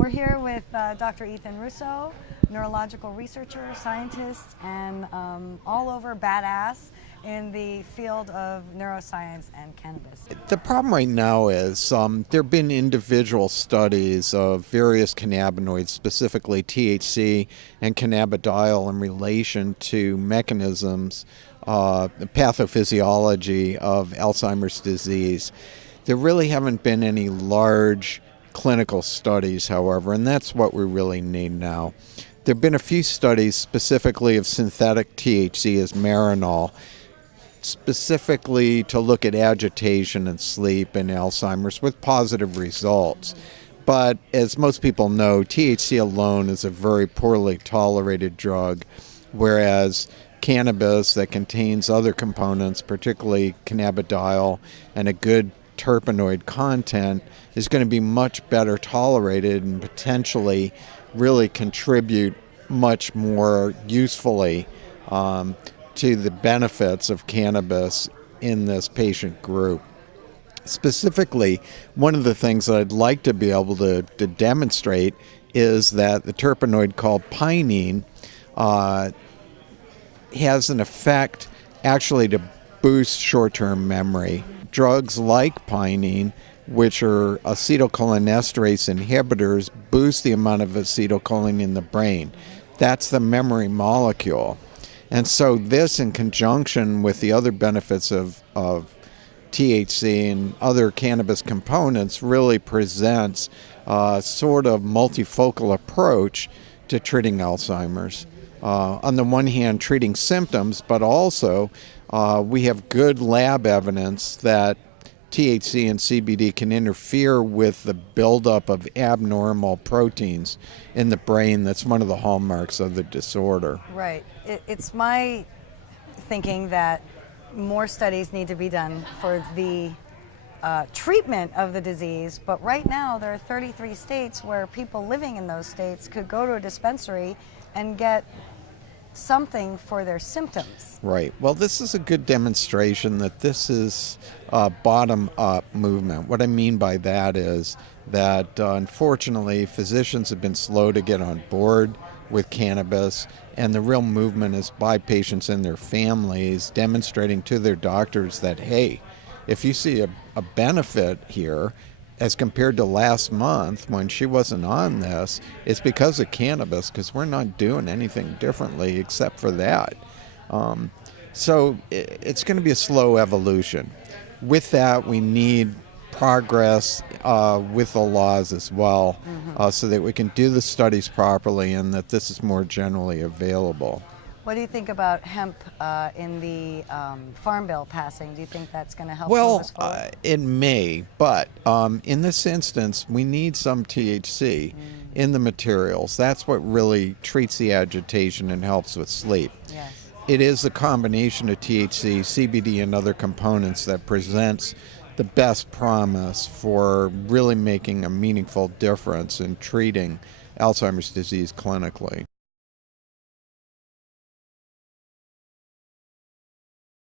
We're here with Dr. Ethan Russo, neurological researcher, scientist, and all over badass in the field of neuroscience and cannabis. The problem right now is there have been individual studies of various cannabinoids, specifically THC and cannabidiol, in relation to mechanisms, the pathophysiology of Alzheimer's disease. There really haven't been any large clinical studies, however, and that's what we really need now. There have been a few studies specifically of synthetic THC as Marinol, specifically to look at agitation and sleep in Alzheimer's with positive results. But as most people know, THC alone is a very poorly tolerated drug, whereas cannabis that contains other components, particularly cannabidiol and a good terpenoid content, is going to be much better tolerated and potentially really contribute much more usefully to the benefits of cannabis in this patient group. Specifically, one of the things that I'd like to be able to demonstrate is that the terpenoid called pinene has an effect actually to boost short-term memory. Drugs like pinene, which are acetylcholinesterase inhibitors, boost the amount of acetylcholine in the brain. That's the memory molecule. And so this, in conjunction with the other benefits of THC and other cannabis components, really presents a sort of multifocal approach to treating Alzheimer's. On the one hand, treating symptoms, but also we have good lab evidence that THC and CBD can interfere with the buildup of abnormal proteins in the brain. That's one of the hallmarks of the disorder. Right. It's my thinking that more studies need to be done for the treatment of the disease, but right now there are 33 states where people living in those states could go to a dispensary and get something for their symptoms. Right. Well, this is a good demonstration that this is a bottom-up movement. What I mean by that is that unfortunately physicians have been slow to get on board with cannabis, and the real movement is by patients and their families demonstrating to their doctors that, hey, if you see a benefit here as compared to last month when she wasn't on this, it's because of cannabis, because we're not doing anything differently except for that. So it's going to be a slow evolution. With that, we need progress with the laws as well, so that we can do the studies properly and that this is more generally available. What do you think about hemp in the Farm Bill passing? Do you think that's going to help? Well, it may, but in this instance, we need some THC in the materials. That's what really treats the agitation and helps with sleep. Yes. It is the combination of THC, CBD, and other components that presents the best promise for really making a meaningful difference in treating Alzheimer's disease clinically.